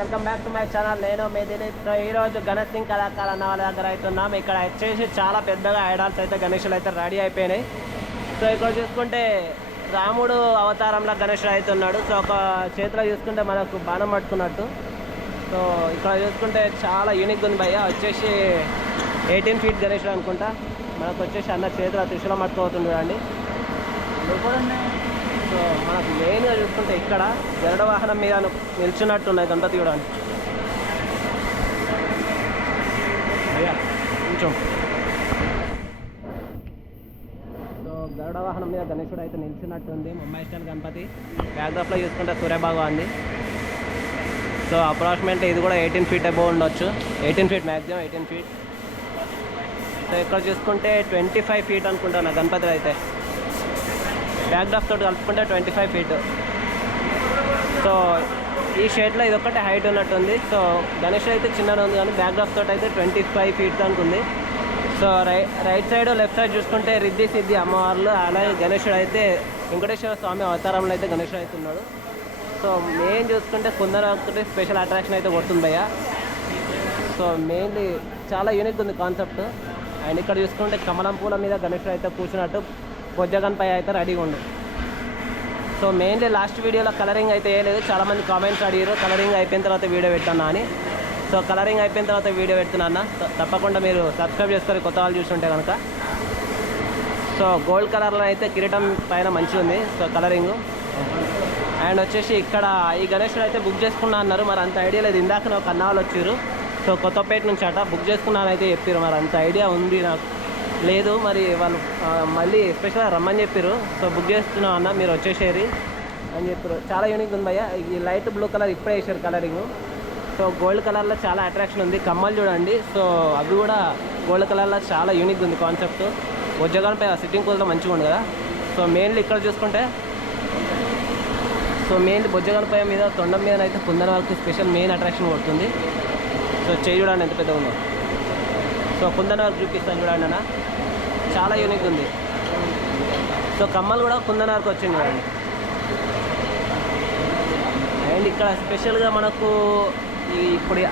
Welcome back to my channel. నేను మీ దిలీప్. ఈరోజు గణేష్ సింగ్ కళాకారు అన్న వాళ్ళ దగ్గర అవుతున్నాం. ఇక్కడ వచ్చేసి చాలా పెద్దగా ఐడాల్స్ అయితే గణేషులు అయితే రెడీ అయిపోయినాయి. సో ఇక్కడ చూసుకుంటే రాముడు అవతారంలో గణేషుడు అవుతున్నాడు. సో ఒక చేతిలో చూసుకుంటే మనకు బాణం పట్టుకున్నట్టు. సో ఇక్కడ చూసుకుంటే చాలా యూనిక్ ఉంది భయ్య. వచ్చేసి 18 ఫీట్ గణేషుడు అనుకుంటా. మనకు వచ్చేసి అన్న చేతిలో త్రిశూలం పట్టుకోవుతుంది చూడండి. సో మనకు మెయిన్గా చూసుకుంటే ఇక్కడ గరుడ వాహనం మీద నిల్చున్నట్టున్నాయి గణపతి చూడండి. అయ్యా కొంచెం. సో గరుడ వాహనం మీద గణేశుడు అయితే నిల్చున్నట్టుంది. ముంబై స్టైల్ గణపతి. బ్యాక్డ్రాప్లో చూసుకుంటే సూర్యభగవాన్ది. సో అప్రాక్సిమేట్లీ ఇది కూడా 18 ఫీట్ అబోవ్ ఉండొచ్చు. 18 ఫీట్ మ్యాక్సిమం 18 ఫీట్. సో ఇక్కడ చూసుకుంటే 25 ఫీట్ అనుకుంటాను గణపతి అయితే. బ్యాక్డ్రాప్ తోటి కలుపుకుంటే 25 ఫీట్. సో ఈ షేడ్లో ఇది ఒక్కటే హైట్ ఉన్నట్టుంది. సో గణేష్ అయితే చిన్నగా ఉంది కానీ బ్యాక్డ్రాప్ తోటి అయితే 25 ఫీట్ అనుకుంది. So right side left side చూసుకుంటే రిద్ధి సిద్ధి అమ్మవార్లు, అలాగే గణేశుడు అయితే వెంకటేశ్వర స్వామి అవతారంలో అయితే గణేశుడు అయితే ఉన్నాడు. సో మెయిన్ చూసుకుంటే కుందన ఒకటి స్పెషల్ అట్రాక్షన్ అయితే కొడుతుంది భయ్య. సో మెయిన్లీ చాలా యూనిక్ ఉంది కాన్సెప్ట్. అండ్ ఇక్కడ చూసుకుంటే కమలం పూల మీద గణేశుడు అయితే కూర్చున్నట్టు బొజ్జగన్పై అయితే రెడీగా ఉండు. సో మెయిన్లీ లాస్ట్ వీడియోలో కలరింగ్ అయితే వేయలేదు. చాలామంది కామెంట్స్ అడిగారు కలరింగ్ అయిపోయిన తర్వాత వీడియో పెట్టాను అని. సో కలరింగ్ అయిపోయిన తర్వాత వీడియో పెడుతున్నా. తప్పకుండా మీరు సబ్స్క్రైబ్ చేసుకోవాలి కొత్త వాళ్ళు చూస్తుంటే కనుక. సో గోల్డ్ కలర్లో అయితే కిరీటం పైన మంచిగా ఉంది. So colouring. అండ్ వచ్చేసి ఇక్కడ ఈ గణేశుడు అయితే బుక్ చేసుకున్నా అన్నారు. మరి అంత ఐడియా లేదు. ఇందాక ఒక అన్న వాళ్ళు వచ్చారు. సో కొత్తపేట నుంచి అట బుక్ చేసుకున్నాను అయితే చెప్పారు. మరి అంత ఐడియా ఉంది నాకు లేదు. మరి వాళ్ళు మళ్ళీ స్పెషల్గా రమ్మని చెప్పారు. సో బుక్ చేస్తున్నాం అన్న మీరు వచ్చేసేరి అని చెప్పారు. చాలా యూనిక్ ఉంది భయ్య. ఈ లైట్ బ్లూ కలర్ ఇప్పుడే వేసారు కలరింగ్. సో గోల్డ్ కలర్లో చాలా అట్రాక్షన్ ఉంది. కమ్మలు చూడండి. సో అవి కూడా గోల్డ్ కలర్లో చాలా యూనిక్ ఉంది కాన్సెప్ట్. బొజ్జగన్పై సిట్టింగ్ పోజ్లో మంచిగా ఉంది కదా. సో మెయిన్లీ ఇక్కడ చూసుకుంటే బొజ్జగన్పై మీద తొండం మీద అయితే కుందన వాళ్ళకి స్పెషల్ మెయిన్ అట్రాక్షన్ కొడుతుంది. సో చేయి చూడండి ఎంత పెద్దగా ఉందో. సో కుందన వరకు చూపిస్తాను చూడండి అన్న. చాలా యూనిక్ ఉంది. సో కమ్మలు కూడా కుందన వరకు వచ్చింది చూడండి. అండ్ ఇక్కడ స్పెషల్గా మనకు ఇప్పుడు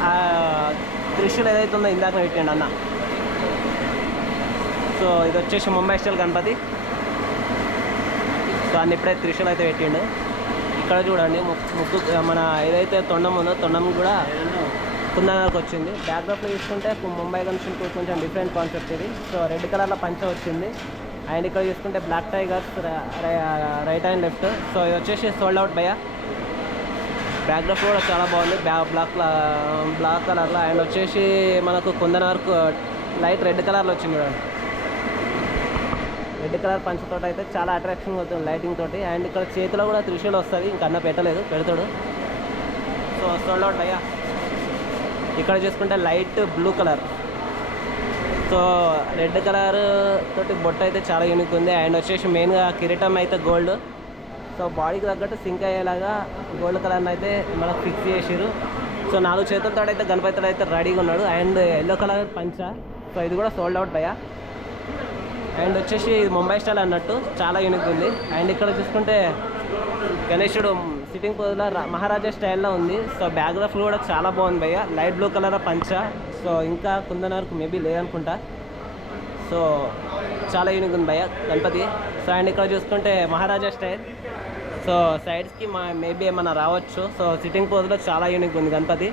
త్రిశూల్ ఏదైతే ఉందో ఇందాక పెట్టండి అన్న. సో ఇది వచ్చేసి ముంబై స్టైల్ గణపతి. సో అన్ని ఇప్పుడే త్రిశూల్ అయితే పెట్టిండు. ఇక్కడ చూడండి ముక్కు మన ఏదైతే తొండం ఉందో తొండం కూడా కుందనకు వచ్చింది. బ్యాక్డ్రాప్లో చూసుకుంటే ముంబై గణేశునికి కొంచెం డిఫరెంట్ కాన్సెప్ట్ ఇది. సో రెడ్ కలర్లో పంచ వచ్చింది. అండ్ ఇక్కడ చూసుకుంటే black tigers right and left. So ఇది వచ్చేసి సోల్డ్ అవుట్ భయ్య. బ్యాక్డ్రాప్ కూడా చాలా బాగుంది బ్లాక్ కలర్లో. అండ్ వచ్చేసి మనకు కుందన వరకు లైట్ రెడ్ కలర్లో వచ్చింది చూడండి. రెడ్ కలర్ పంచతోటి అయితే చాలా అట్రాక్షన్ అవుతుంది లైటింగ్ తోటి. అండ్ ఇక్కడ చేతిలో కూడా త్రిశూల్ వస్తుంది. ఇంకా అన్న పెట్టలేదు, పెడతాడు. సో సోల్డ్ అవుట్ భయ్య. ఇక్కడ చూసుకుంటే light blue colour. So red colour తోటి బొట్ట అయితే చాలా యూనిక్ ఉంది. అండ్ వచ్చేసి మెయిన్గా కిరీటం అయితే గోల్డ్. సో బాడీకి తగ్గట్టు సింక్ అయ్యేలాగా గోల్డ్ కలర్ని అయితే మనకు ఫిక్స్ చేసారు. సో 4 చేతులతో అయితే గణపతిలో అయితే రెడీగా ఉన్నాడు. అండ్ ఎల్లో కలర్ పంచ. సో ఇది కూడా సోల్డ్ అవుట్ భయ్య. అండ్ వచ్చేసి ఇది ముంబై స్టైల్ అన్నట్టు చాలా యూనిక్ ఉంది. అండ్ ఇక్కడ చూసుకుంటే గణేశుడు సిట్టింగ్ పోజ్లో మహారాజా స్టైల్లో ఉంది. సో బ్యాక్గ్రాఫ్ కూడా చాలా బాగుంది భయ్య. లైట్ బ్లూ కలర్ పంచ. సో ఇంకా కుందన వరకు మేబీ లేదనుకుంటా. సో చాలా యూనిక్ ఉంది భయ్య గణపతి. సో అండ్ ఇక్కడ చూసుకుంటే మహారాజా స్టైల్. సో సైడ్స్కి మేబీ ఏమన్నా రావచ్చు. సో సిట్టింగ్ పోజ్లో చాలా యూనిక్ ఉంది గణపతి.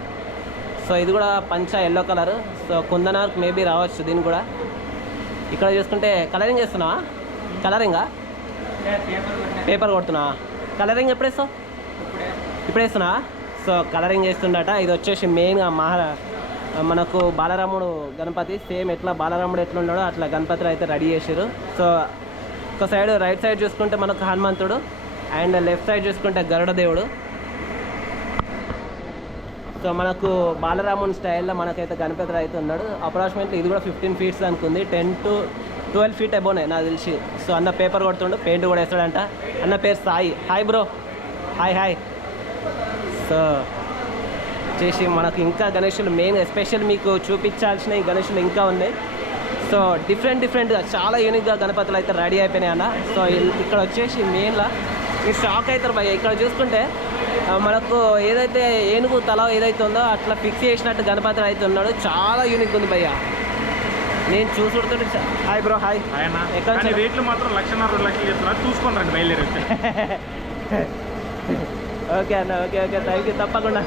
సో ఇది కూడా పంచ ఎల్లో కలర్. సో కుందన వరకు మేబీ రావచ్చు దీన్ని కూడా. ఇక్కడ చూసుకుంటే కలరింగ్ చేస్తున్నావా? కలరింగా పేపర్ కొడుతున్నావా? కలరింగ్ ఎప్పుడు వేస్తావు? ఇప్పుడు వేస్తున్నా. సో కలరింగ్ చేస్తుండట. ఇది వచ్చేసి మెయిన్గా మనకు బాలరాముడు గణపతి. సేమ్ ఎట్లా బాలరాముడు ఎట్లా ఉన్నాడో అట్లా గణపతిలో అయితే రెడీ చేసారు. సో ఒక సైడ్ రైట్ సైడ్ చూసుకుంటే మనకు హనుమంతుడు. అండ్ లెఫ్ట్ సైడ్ చూసుకుంటే గరుడ దేవుడు. సో మనకు బాలరాముని స్టైల్లో మనకైతే గణపతి అయితే ఉన్నాడు. అప్రాక్సిమేట్లీ ఇది కూడా 15 ఫీట్స్ అనుకుంది. 10 to 12 ఫీట్ అబోనే నాకు తెలిసి. సో అన్న పేపర్ కొడుతుండు, పెయింట్ కూడా వేస్తాడంట. అన్న పేరు Sai. Hi bro. Hi. So చేసి మనకు ఇంకా గణేశులు మెయిన్ ఎస్పెషల్ మీకు చూపించాల్సిన ఈ గణేశులు ఇంకా ఉన్నాయి. సో డిఫరెంట్గా చాలా యూనిక్గా గణపతులు అయితే రెడీ అయిపోయినాయి అన్న. సో ఇక్కడ వచ్చేసి మెయిన్గా మీరు షాక్ అవుతారు భయ్య. ఇక్కడ చూసుకుంటే మనకు ఏదైతే ఏనుగు తల ఏదైతే ఉందో అట్లా ఫిక్స్ చేసినట్టు గణపతి అయితే ఉన్నాడు. చాలా యూనిక్ ఉంది భయ్య. నేను చూసుకుంటుంటే హాయ్ బ్రో. హాయ్. ఎక్కడ రేట్లు మాత్రం 1,00,000 2 లక్షలు చెప్తున్నారు. చూసుకోండి రండి బయలుదేరి. ఓకే అన్న. Okay okay thank you. తప్పకుండా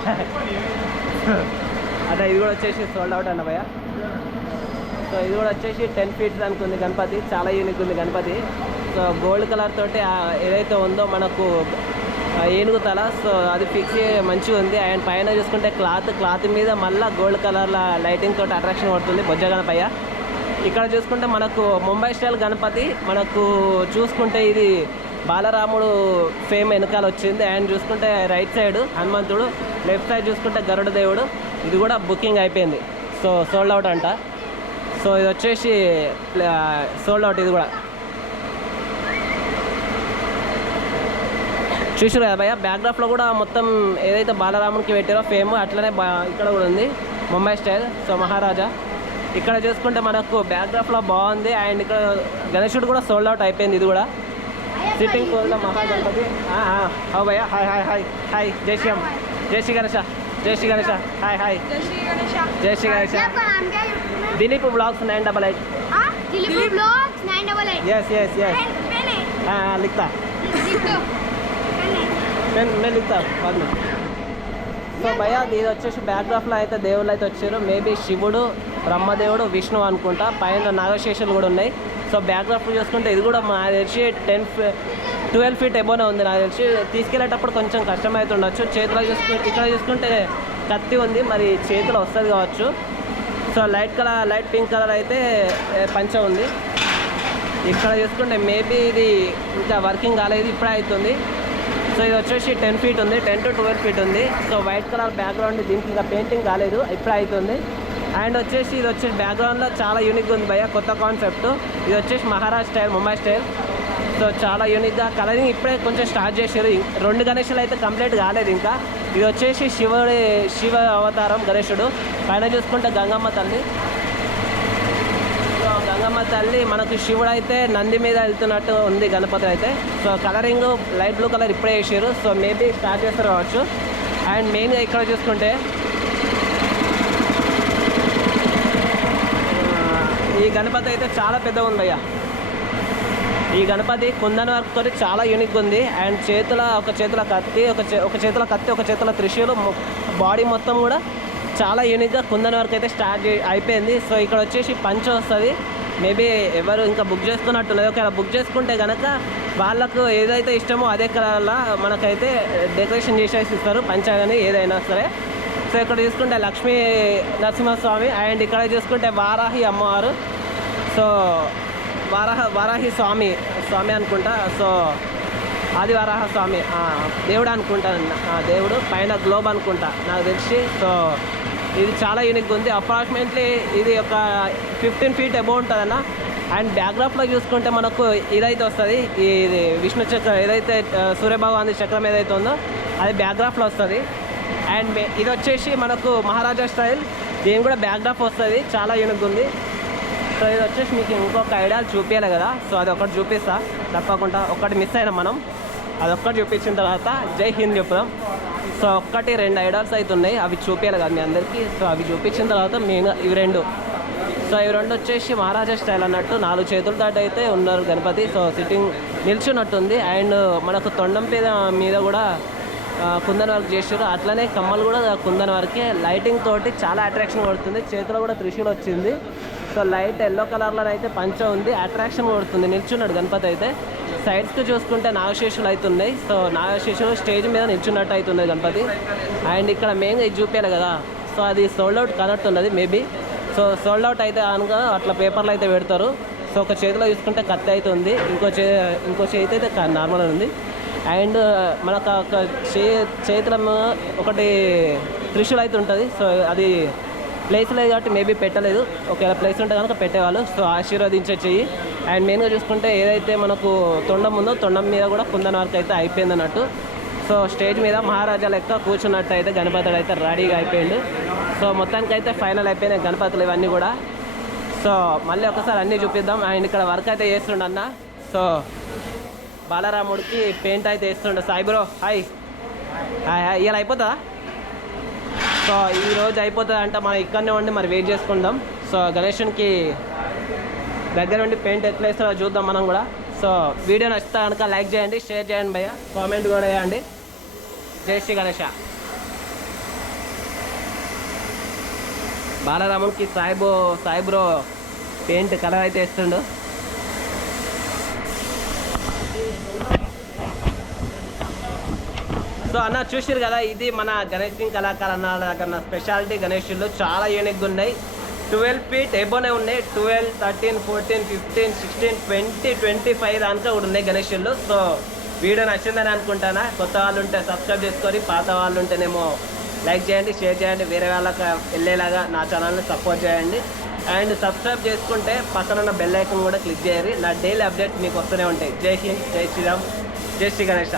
అన్న. ఇది కూడా వచ్చేసి సోల్డ్ అవుట్ అన్న భయ్య. సో ఇది కూడా వచ్చేసి 10 feet దానికి ఉంది గణపతి. చాలా యూనిక్ ఉంది గణపతి. సో గోల్డ్ కలర్ తోటి ఏదైతే ఉందో మనకు ఏనుగు తల, సో అది ఫిక్స్ మంచిగా ఉంది. అండ్ పైన చూసుకుంటే క్లాత్ మీద మళ్ళీ గోల్డ్ కలర్ల లైటింగ్ తోటి అట్రాక్షన్ పడుతుంది బొజ్జ గణపయ్య. ఇక్కడ చూసుకుంటే మనకు ముంబై స్టైల్ గణపతి మనకు చూసుకుంటే ఇది బాలరాముడు ఫేమ్ వెనకాల వచ్చింది. అండ్ చూసుకుంటే రైట్ సైడ్ హనుమంతుడు, లెఫ్ట్ సైడ్ చూసుకుంటే గరుడ దేవుడు. ఇది కూడా బుకింగ్ అయిపోయింది. సో సోల్డ్ అవుట్ అంట. సో ఇది వచ్చేసి సోల్డ్ అవుట్. ఇది కూడా చూసారు కదా భయ్య. బ్యాక్డ్రాప్లో కూడా మొత్తం ఏదైతే బాలరామునికి పెట్టారో ఫేమ్ అట్లనే ఇక్కడ కూడా ఉంది ముంబై స్టైల్. సో మహారాజా ఇక్కడ చూసుకుంటే మనకు బ్యాక్డ్రాప్లో బాగుంది. అండ్ ఇక్కడ గణేశుడు కూడా సోల్డ్ అవుట్ అయిపోయింది. ఇది కూడా సిట్టింగ్ కోల్డ్ మహాగణపతి. హౌ భయ్య. Hi hi hi hi. జై శ్రీరామ్. జై శ్రీ గణేష. జై Shri Ganesha. Hi hi. Jai Shri Ganesha. Dilip blogs 988. Yes yes yes. लिखता मैं लिखता बाद में. సో భయ్య ఇది వచ్చేసి బ్యాక్డ్రాప్లో అయితే దేవుళ్ళు అయితే వచ్చారు. మేబీ శివుడు, బ్రహ్మదేవుడు, విష్ణు అనుకుంటా. పైన నాగశేషులు కూడా ఉన్నాయి. సో బ్యాక్డ్రాప్ చూసుకుంటే ఇది కూడా నాకు తెలిసి 12 feet ఎబోనే ఉంది. నాకు తెలిసి తీసుకెళ్ళేటప్పుడు కొంచెం కష్టమవుతుండొచ్చు. చేతిలో ఇక్కడ చూసుకుంటే కత్తి ఉంది, మరి చేతిలో వస్తుంది కావచ్చు. సో లైట్ పింక్ కలర్ అయితే పంచ ఉంది. ఇక్కడ చూసుకుంటే మేబీ ఇది ఇంకా వర్కింగ్ కాలేదు, ఇప్పుడే అవుతుంది. సో ఇది వచ్చేసి 10 feet ఉంది, 10 to 12 feet ఉంది. సో వైట్ కలర్ బ్యాక్గ్రౌండ్, దీనికి ఇంకా పెయింటింగ్ కాలేదు, ఇప్పుడే అవుతుంది. అండ్ వచ్చేసి ఇది వచ్చేసి బ్యాక్గ్రౌండ్లో చాలా యూనిక్గా ఉంది భయ్య, కొత్త కాన్సెప్ట్. ఇది వచ్చేసి Maharaj style, Mumbai style. So చాలా యూనిక్గా కలరింగ్ ఇప్పుడే కొంచెం స్టార్ట్ చేశారు. 2 గణేషులు అయితే కంప్లీట్ కాలేదు ఇంకా. ఇది వచ్చేసి శివ అవతారం గణేశుడు. పైన చూసుకుంటే గంగమ్మ తల్లి. సో గంగమ్మ తల్లి మనకు శివుడు అయితే నంది మీద వెళ్తున్నట్టు ఉంది గణపతి అయితే. So colouring light blue colour ఇప్పుడే వేసారు. సో మేబీ స్టార్ట్ చేస్తారు కావచ్చు. అండ్ మెయిన్గా ఇక్కడ చూసుకుంటే ఈ గణపతి అయితే చాలా పెద్దగా ఉంది భయ్య. ఈ గణపతి కుందన్ వర్క్ తోటి చాలా యూనిక్ ఉంది. అండ్ ఒక చేతిలో కత్తి, ఒక చేతిలో త్రిశూలం, బాడీ మొత్తం కూడా చాలా యూనిక్గా కుందన్ వర్క్ అయితే స్టార్ట్ అయిపోయింది. సో ఇక్కడ వచ్చేసి పంచ వస్తుంది. మేబీ ఎవరు ఇంకా బుక్ చేసుకున్నట్టున్నది. ఒకవేళ బుక్ చేసుకుంటే కనుక వాళ్ళకు ఏదైతే ఇష్టమో అదే కలర్లో మనకైతే డెకరేషన్ చేసేసి ఇస్తారు, పంచ కానీ ఏదైనా సరే. సో ఇక్కడ చూసుకుంటే లక్ష్మీ నరసింహస్వామి. అండ్ ఇక్కడ చూసుకుంటే వారాహి అమ్మవారు. సో వారాహి స్వామి అనుకుంటా. సో ఆది వరాహ స్వామి దేవుడు అనుకుంటాను. దేవుడు పైన గ్లోబ్ అనుకుంటా నాకు తెలిసి. సో ఇది చాలా యూనిక్గా ఉంది. అప్రాక్సిమేట్లీ ఇది ఒక 15 feet అబౌవ్ ఉంటుందన్న. అండ్ బ్యాక్డ్రాప్లో చూసుకుంటే మనకు ఇదైతే వస్తుంది, ఇది విష్ణు చక్రం ఏదైతే సూర్యభగవాన్ చక్రం ఏదైతే ఉందో అది బ్యాక్డ్రాప్లో వస్తుంది. అండ్ ఇది వచ్చేసి మనకు మహారాజా స్టైల్, దీని కూడా బ్యాక్డ్రాప్ వస్తుంది, చాలా యూనిక్గా ఉంది. సో ఇది వచ్చేసి మీకు ఇంకొక ఐడియాలు చూపించాలి కదా. సో అది ఒకటి చూపిస్తా తప్పకుండా. ఒకటి మిస్ అయినా మనం, అదొక్కటి చూపించిన తర్వాత జై హింద్ చెప్దాం. సో 1-2 ఐడియాల్స్ అయితే ఉన్నాయి, అవి చూపించాలి కదా మీ అందరికీ. సో అవి చూపించిన తర్వాత మెయిన్గా ఇవి 2. సో ఇవి 2 వచ్చేసి మహారాజా స్టైల్ అన్నట్టు 4 చేతులతో అయితే ఉన్నారు గణపతి. సో సిట్టింగ్ నిల్చున్నట్టుంది. అండ్ మనకు తొండం మీద కూడా కుందన్ వర్క్ చేసారు. అట్లనే కమ్మలు కూడా కుందన్ వర్కే. లైటింగ్ తోటి చాలా అట్రాక్షన్ కొడుతుంది. చేతిలో కూడా త్రిశూలం వచ్చింది. సో లైట్ ఎల్లో కలర్లో అయితే పంచ ఉంది, అట్రాక్షన్ కొడుతుంది. నిల్చున్నాడు గణపతి అయితే. సైడ్స్కి చూసుకుంటే నాగశేషులు అయితే ఉన్నాయి. సో నాగశేషులు స్టేజ్ మీద నిల్చున్నట్టు అవుతుంది గణపతి. అండ్ ఇక్కడ మెయిన్గా ఇది చూపించాలి కదా. సో అది సోల్డ్ అవుట్ కనట్టున్నది మేబీ. సో సోల్డ్ అవుట్ అయితే అనగా అట్లా పేపర్లు అయితే పెడతారు. సో ఒక చేతిలో చూసుకుంటే కత్తి అయితే ఉంది, ఇంకో చేతి అయితే నార్మల్గా ఉంది. అండ్ మనకు ఒక చేతిలో ఒకటి త్రిశూలం అయితే ఉంటుంది. సో అది ప్లేస్ లేదు కాబట్టి మేబీ పెట్టలేదు. ఒకవేళ ప్లేస్ ఉంటే కనుక పెట్టేవాళ్ళు. సో ఆశీర్వదించే చెయ్యి. అండ్ మెయిన్గా చూసుకుంటే ఏదైతే మనకు తొండం ఉందో తొండం మీద కూడా కుందన్ వర్క్ అయితే అయిపోయింది అన్నట్టు. సో స్టేజ్ మీద మహారాజా లెక్క కూర్చున్నట్టు అయితే గణపతుడు అయితే రెడీగా అయిపోయిండు. సో మొత్తానికి అయితే ఫైనల్ అయిపోయినాయి గణపతులు ఇవన్నీ కూడా. సో మళ్ళీ ఒకసారి అన్నీ చూపిద్దాం. అండ్ ఇక్కడ వర్క్ అయితే చేస్తుండన్న. సో బాలరాముడికి పెయింట్ అయితే వేస్తుండే. Sai bro hi. ఇవాళ అయిపోతుందా? సో ఈ రోజు అయిపోతుంది అంటే మనం ఇక్కడనే ఉండి మరి వెయిట్ చేసుకుందాం. సో గణేషునికి దగ్గర ఉండి పెయింట్ ఎట్లా వేస్తారో చూద్దాం మనం కూడా. సో వీడియో నచ్చితే కనుక లైక్ చేయండి, షేర్ చేయండి భయ్య, కామెంట్ కూడా చేయండి. జై శ్రీ గణేష. బాలరామునికి సాయి బ్రో పెయింట్ కలర్ అయితే వేస్తుండు. సో అన్న చూసిరు కదా, ఇది మన గణేష్ కళాకారు అన్న దగ్గర స్పెషాలిటీ గణేషులు చాలా యూనిక్గా ఉన్నాయి. 12 feet ఎబోనే ఉన్నాయి. 12, 13, 14, 15, 16, 20, 25 దాకా కూడా ఉన్నాయి గణేషులు. సో వీడియో నచ్చిందని అనుకుంటానా. కొత్త వాళ్ళు ఉంటే సబ్స్క్రైబ్ చేసుకొని, పాత వాళ్ళు ఉంటేనేమో లైక్ చేయండి, షేర్ చేయండి, వేరే వాళ్ళకి వెళ్ళేలాగా నా ఛానల్ని సపోర్ట్ చేయండి. అండ్ సబ్స్క్రైబ్ చేసుకుంటే పక్కన ఉన్న బెల్ ఐకాన్ కూడా క్లిక్ చేయండి. నా డైలీ అప్డేట్స్ మీకు వస్తూనే ఉంటాయి. జై హింద్, జై శ్రీరామ్, జై శ్రీ గణేష.